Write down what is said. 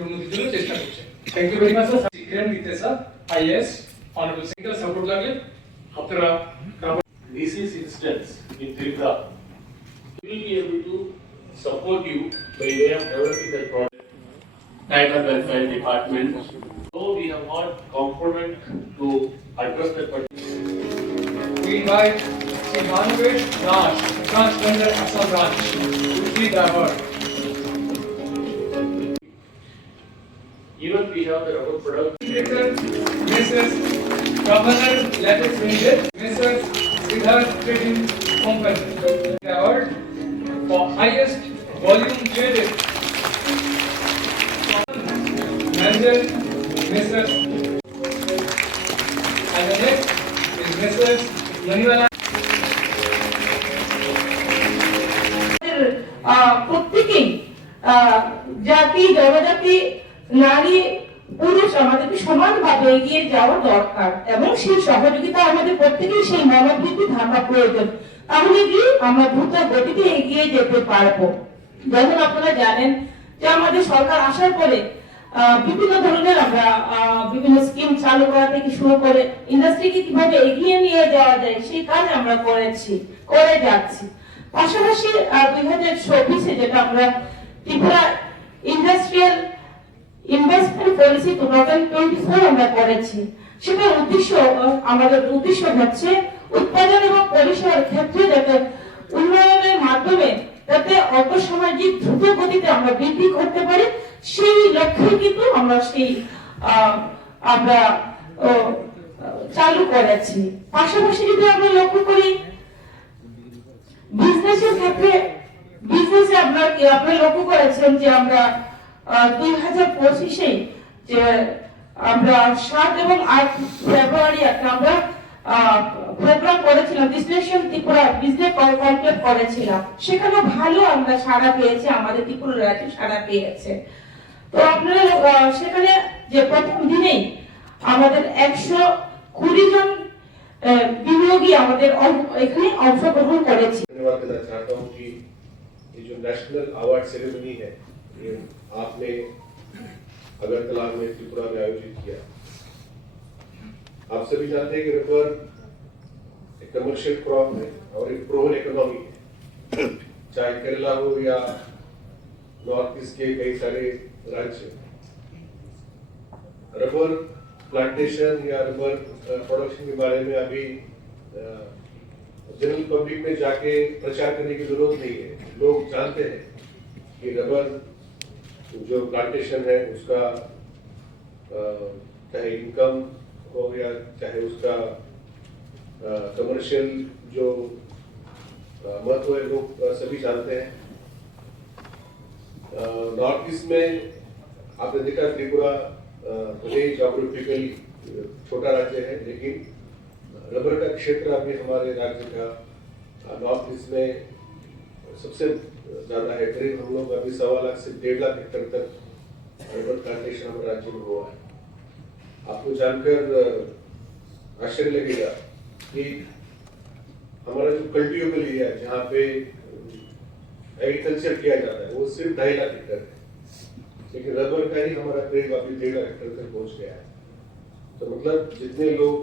উন্নতির জন্য চেষ্টা করছে। Thank you very much sir. Kiran Gite sir, IAS, honourable single support লাগলে আপনারা This is instance in Tripura. We will be able to support you by way of developing the project. Tiger Welfare Department. So we have got component to address the particular. We invite Sri Manuvesh Raj, Transgender Assam Branch, to receive the award. Even we have the rubber product. Director, Mrs. Governor Latex Limited, Mrs. Siddharth Trading Company. The award for highest volume traded. Manager, Mrs. And the next is Mrs. Maniwala. প্রত্যেকেই জাতি জনজাতি নারী পুরুষ আমাদেরকে সমানভাবে এগিয়ে যাওয়া দরকার এবং সেই সহযোগিতা আমাদের প্রত্যেকেই সেই মনোবৃত্তি থাকা প্রয়োজন, তাহলে কি আমরা দ্রুত গতিতে এগিয়ে যেতে পারবো। যেমন আপনারা জানেন যে আমাদের সরকার আসার পরে বিভিন্ন ধরনের আমরা বিভিন্ন স্কিম চালু করা থেকে শুরু করে ইন্ডাস্ট্রিকে কিভাবে এগিয়ে নিয়ে যাওয়া যায় সেই কাজ আমরা করে যাচ্ছি। পাশাপাশি 2024 যেটা আমরা ত্রিপুরা ইন্ডাস্ট্রিয়াল ইনভেস্টমেন্ট পলিসি 2024 আমরা করেছি, সেটার আমাদের উদ্দেশ্য হচ্ছে উৎপাদন এবং পরিষেবার ক্ষেত্রে যাতে উন্নয়নের মাধ্যমে যাতে অর্থসামাজিক দ্রুত গতিতে আমরা বৃদ্ধি করতে পারি, সেই লক্ষ্যে কিন্তু আমরা চালু করেছি। পাশাপাশি যদি আমরা লক্ষ্য করি বিজনেসের ক্ষেত্রে, বিজনেসে আপনারা লক্ষ্য করেছেন যে আমরা 2025 যে আমরা 7 এবং 8 ফেব্রুয়ারি একটা আমরা প্রোগ্রাম করেছিলাম, বিশ্লেষণ ত্রিপুরা বিজনেস কনক্লেভ করেছিলাম, সেখানে ভালো আমরা সাড়া পেয়েছি, আমাদের ত্রিপুরা রাজ্য সাড়া পেয়েছে। তো আপনারা সেখানে যে প্রথম দিনেই আমাদের 120 জন বিনিয়োগী আমাদের এখানে অংশগ্রহণ করেছে। धन्यवाद देना चाहता हूँ कि ये जो नेशनल अवार्ड सेरेमनी है ये आपने अगरतला में त्रिपुरा में आयोजित किया। आप सभी जानते हैं कि रबर एक कमर्शियल क्रॉप है और एक प्रोन इकोनॉमी है, चाहे केरला हो या नॉर्थ ईस्ट के कई सारे राज्य। रबर प्लांटेशन या रबर प्रोडक्शन के बारे में अभी जनरल पब्लिक में जाके प्रचार करने की जरूरत नहीं है। लोग जानते हैं कि रबर जो प्लांटेशन है उसका चाहे इनकम हो या चाहे उसका कमर्शियल जो महत्व है लोग सभी जानते हैं। नॉर्थ ईस्ट में आपने देखा त्रिपुरा भले ही ज्योग्राफिकली छोटा राज्य है, लेकिन रबर का क्षेत्र अभी हमारे राज्य का नॉर्थ ईस्ट में सबसे ज्यादा है। करीब हम लोग अभी 1.25 लाख से 1.5 लाख हेक्टेयर तक रबर प्लांटेशन हमारे राज्य में हुआ है। आपको जानकर आश्चर्य लगेगा कि हमारा जो कल्टिवेबल एरिया है जहाँ पे एग्रीकल्चर किया जाता है वो सिर्फ 2.5 लाख हेक्टेयर है, लेकिन रबर का ही हमारा करीब अभी 1.5 लाख हेक्टेयर तक पहुंच गया है। तो मतलब जितने लोग